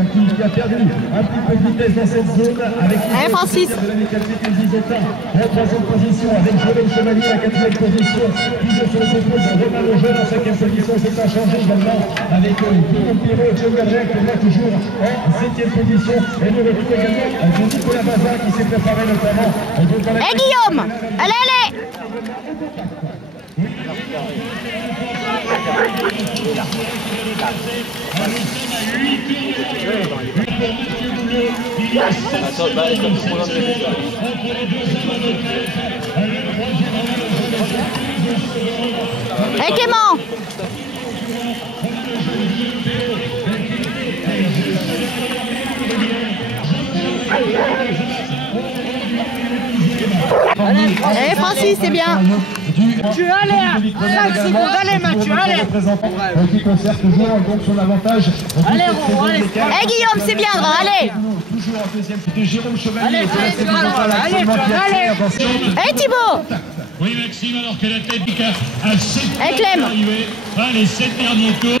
Qui a perdu un petit peu de vitesse dans cette zone avec Francis de la mécanique en troisième position avec Jérôme Chevalier à la quatrième position, puis sur les épaules de Romain Lejeune en cinquième position. C'est pas changé également avec Guillaume Pirot et John Gabriel qui est toujours en septième position, et le retour également de Nicolas Bazin qui s'est préparé notamment. Et Guillaume, allez Et Clément. Allez Francis, c'est bien. Tu allais à 5 secondes, allez Mathieu, allez. Qui conserve toujours donc son avantage. Allez Ron, allez. Et Guillaume, c'est bien, allez. Toujours en deuxième, de Jérôme Chevalier. Allez, Et Thibaut. Oui Maxime, alors que la tête a 7 Et Clem. les 7 derniers tours.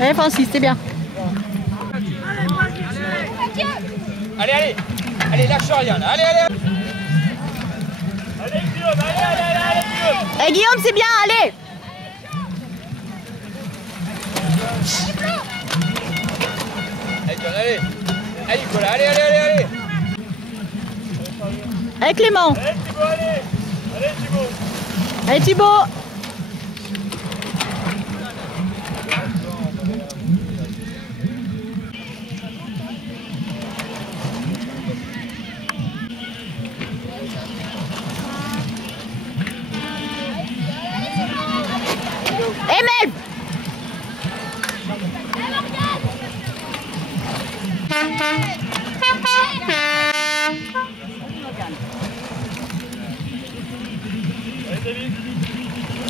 Allez Francis, c'est bien. Allez, allez. Allez, lâche rien, là. Allez, allez. Allez Guillaume, allez Guillaume. Et Guillaume, c'est bien, allez. Allez, John, allez. Allez, Nicolas, allez, allez, allez, allez. Et Clément. Allez Thibaut, allez. Allez Thibaut. Et Thibaut. Emel.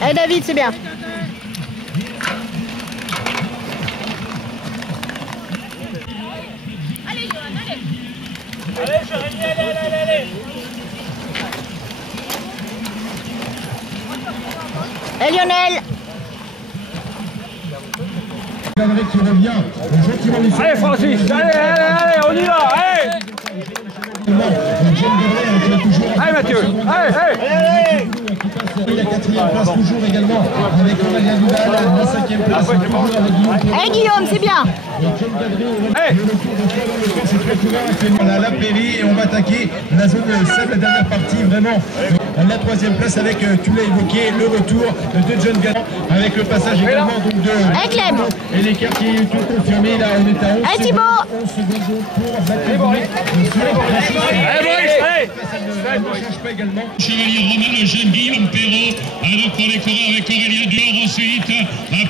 Et David, c'est bien. Allez Jérémy, allez. Et Lionel. Qui revient gentiment. Allez Francis, allez, on y va, allez. Allez Mathieu, allez. La quatrième place toujours également avec Aurélien Vidal, la cinquième place toujours avec Guillaume. Et Guillaume, c'est bien. On a la Péri et on va attaquer la zone sable, la dernière partie vraiment. La troisième place avec, tu l'as évoqué, le retour de John Gadan avec le passage également donc de Clem. et l'écart qui est tout confirmé. Là on est à 11 Et Thibaut. 11 secondes pour Mathieu. Ne change pas également. Chevalier Romain Lejeune, Guillaume Perrault, alors pour les coureurs avec Aurélien Duhor ensuite,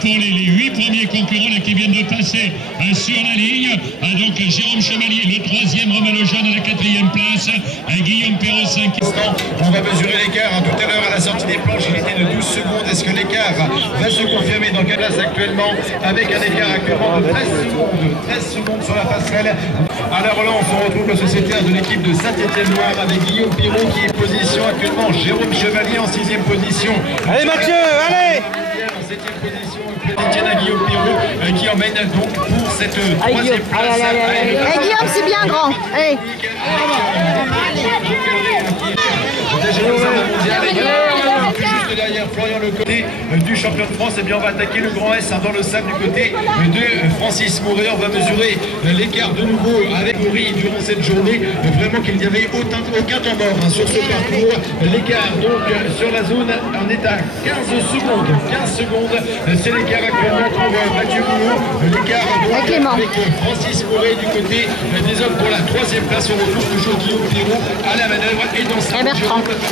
pour les 8 premiers concurrents là, qui viennent de passer sur la ligne, donc Jérôme Chevalier, le troisième, Romain Lejeune à la quatrième place, Guillaume Perrault, 5e. On va mesurer l'écart. Tout à l'heure à la sortie des planches, il était de 12 secondes. Est-ce que l'écart va se confirmer dans quelle place actuellement avec un écart actuellement de 13 secondes sur la passerelle. Alors là, on se retrouve le sociétaire de l'équipe de Saint-Étienne-Loire avec Guillaume Pirot qui est position actuellement, Jérôme Chevalier en 6e position. Allez Mathieu, allez. En 7e position, Étienne à Guillaume Pirot qui emmène donc pour cette 3e place. Et Guillaume, c'est bien grand. Allez. Juste derrière Florian Le côté du champion de France, et bien on va attaquer le grand S dans le sable du côté de Francis Mouret. On va mesurer l'écart de nouveau avec Mouret durant cette journée. Vraiment qu'il n'y avait aucun temps mort sur ce parcours. L'écart donc sur la zone, on est à 15 secondes. 15 secondes, c'est l'écart actuellement pour Mathieu Boulot. L'écart donc avec Francis Mouret du côté des hommes pour la 3e place. On retrouve toujours Guillaume Pirot à la manœuvre et dans sa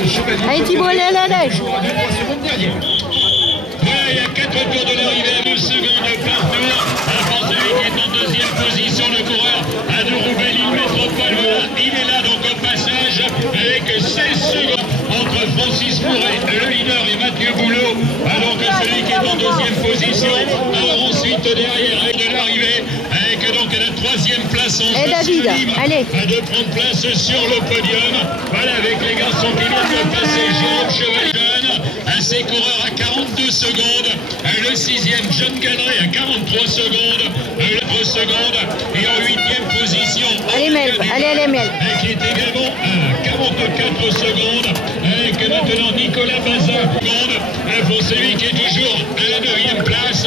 Chevalier. Allez Thibaut, allez. Toujours à 2-3 secondes derrière. Voilà, il y a 4 tours de l'arrivée, 2 secondes par tour. Avant celui qui est en 2e position, le coureur de Roubaix-Lille Métropole. Voilà, il est là donc au passage avec 16 secondes entre Francis Mouret, le leader, et Mathieu Boulot. Alors que celui qui est en 2e position. Alors ensuite derrière avec de l'arrivée, avec donc la troisième place en jeu. David, allez. De prendre place sur le podium. Voilà, avec les garçons qui viennent de passer. Jérôme Cheval-Jeune, à ses coureurs à 42 secondes. Le sixième, John Gadret à 43 secondes. Le 3 secondes. Et en huitième position, allez Mel, allez Mel. Qui est également à 44 secondes. Avec maintenant Nicolas Bazin pour celui qui est toujours à la 9e place.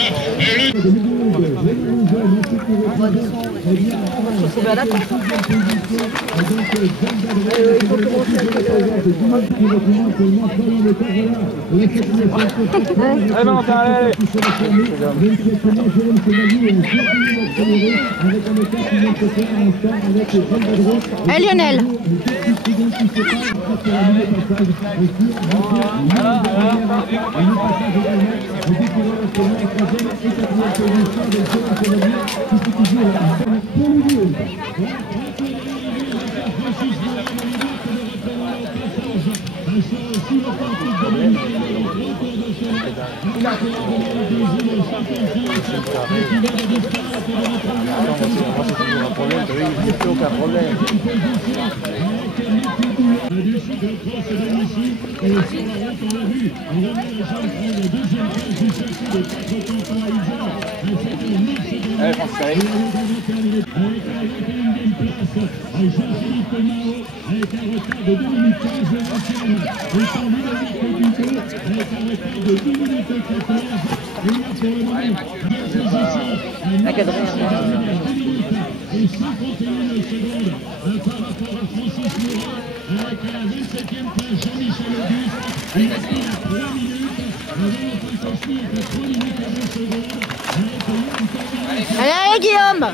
Lionel. Allez Guillaume.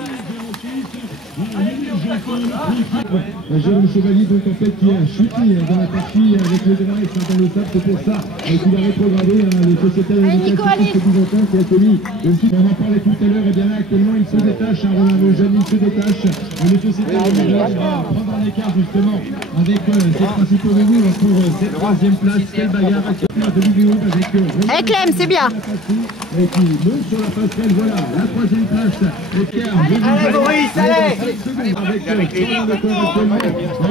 Jérôme Chevalier, donc en fait, qui a chuté dans la partie avec le DRS dans le sable, c'est pour ça qu'il a rétrogradé le sociétaire byzantin qui a commis. On en parlait tout à l'heure, et bien là, actuellement, il se détache, Romain Lejeune, il se détache. Le sociétaire byzantin va prendre un écart justement avec ses principaux rivaux pour cette troisième place. Quelle bagarre actuellement de vidéo avec Clem, c'est bien. Et qui monte sur la passerelle, voilà, la troisième place. Et Pierre, allez Maurice, allez. En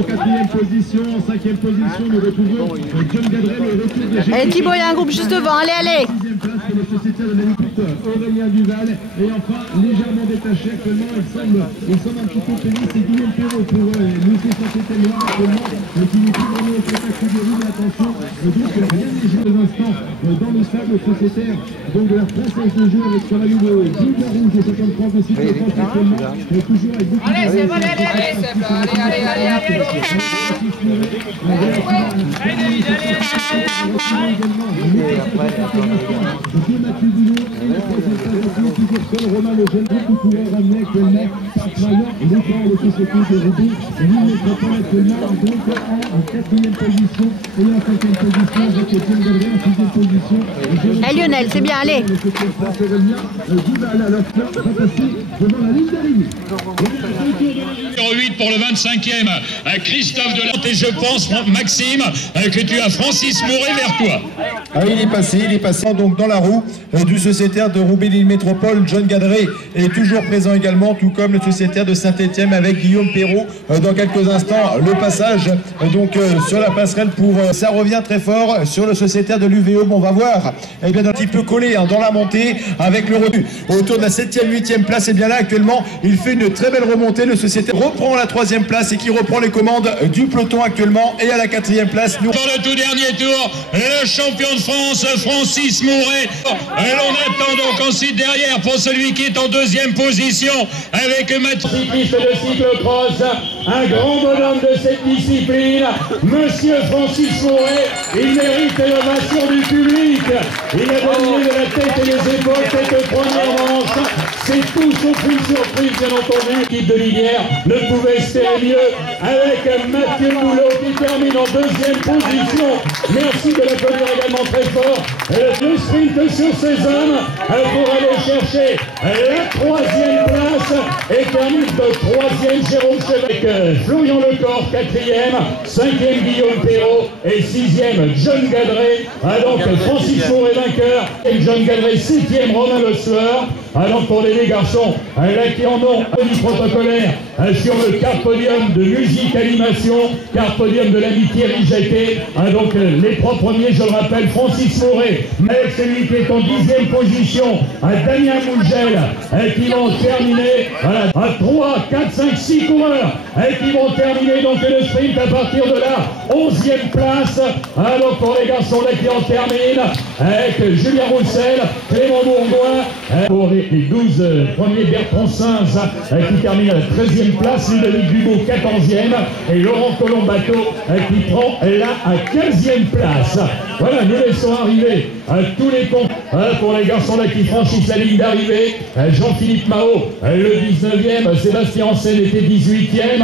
quatrième position, en cinquième position, nous retrouvons John Gadret, le retour de Jérémy. Allez Thibaut, il y a un groupe juste devant, allez, allez. Sixième place pour le sociétaire de l'agriculteur Aurélien Duval. Et enfin, légèrement détaché actuellement, il semble un petit peu pénible, c'est Guillaume Perrault pour Lucien Saint-Étienne actuellement, qui n'est plus vraiment au contact du roue, mais attention, donc rien n'est joué aux instants dans le sable sociétaire, donc de la Française de jeu avec son ami de Gilles Rouge de 53 de cycle de France actuellement, toujours avec beaucoup de Allez, c'est bon, allez, allez. Romain Lejeune qui pourrait ramener actuellement par travaillant le société de Roubaix. Lui métropole actuellement donc en quatrième position et en cinquième position avec John Gadret en sixième position. Allez Lionel, c'est bien, allez. Numéro 8 pour le 25e, Christophe Delante, et je pense, Maxime, que tu as Francis Mouret vers toi. Ah, il est passé donc dans la roue du sociétaire de Roubaix-Lille Métropole. John Gadret est toujours présent également, tout comme le sociétaire de Saint-Étienne avec Guillaume Perrault. Dans quelques instants, le passage donc sur la passerelle pour ça revient très fort sur le sociétaire de l'UVO. On va voir, eh bien, un petit peu collé dans la montée avec le retour autour de la 7e, 8e place. Et bien là actuellement, il fait une très belle remontée. Le sociétaire reprend la 3e place et qui reprend les commandes du peloton actuellement. Et à la 4e place, nous... Pour le tout dernier tour, le champion de France, Francis Mouret. Et l'on attend donc ensuite derrière pour celui qui est en deuxième position avec Mathieu. Cycliste de cyclocross, un grand bonhomme de cette discipline, Monsieur Francis Mouret. Il mérite l'ovation du public. Il a donné de la tête et les épaules cette première manche. C'est tout aucune surprise, bien entendu. L'équipe de Livière ne pouvait espérer mieux avec Mathieu Boulot qui termine en deuxième position. Merci de l'applaudir également très fort. Le sprint sur ces hommes pour aller chercher la 3e place et termine de 3e Jérôme Chevalier. Florian Lecor 4e, 5e Guillaume Perrault et 6e John Gadret. Donc Francis Mouret vainqueur et John Gadret 7e Romain Le Sueur. Alors pour les garçons, là qui en ont un du protocolaire sur le quart podium de musique animation, quart podium de l'amitié Rigeté. Donc les trois premiers, je le rappelle, Francis Moret, mais celui qui est en 10e position, Damien Mougel, qui vont terminer à 3, 4, 5, 6 coureurs, qui vont terminer donc le sprint à partir de la 11e place. Alors pour les garçons là qui en terminent, avec Julien Roussel, Clément Bourgoin, pour les 12 premiers, Bertrand Sins qui termine à la 13e place, Ludovic Dubout 14e et Laurent Colombato qui prend la 15e place. Voilà, nous laissons arriver tous les comptes pour les garçons là qui franchissent la ligne d'arrivée. Jean-Philippe Mao, le 19e, Sébastien Ancel était 18e.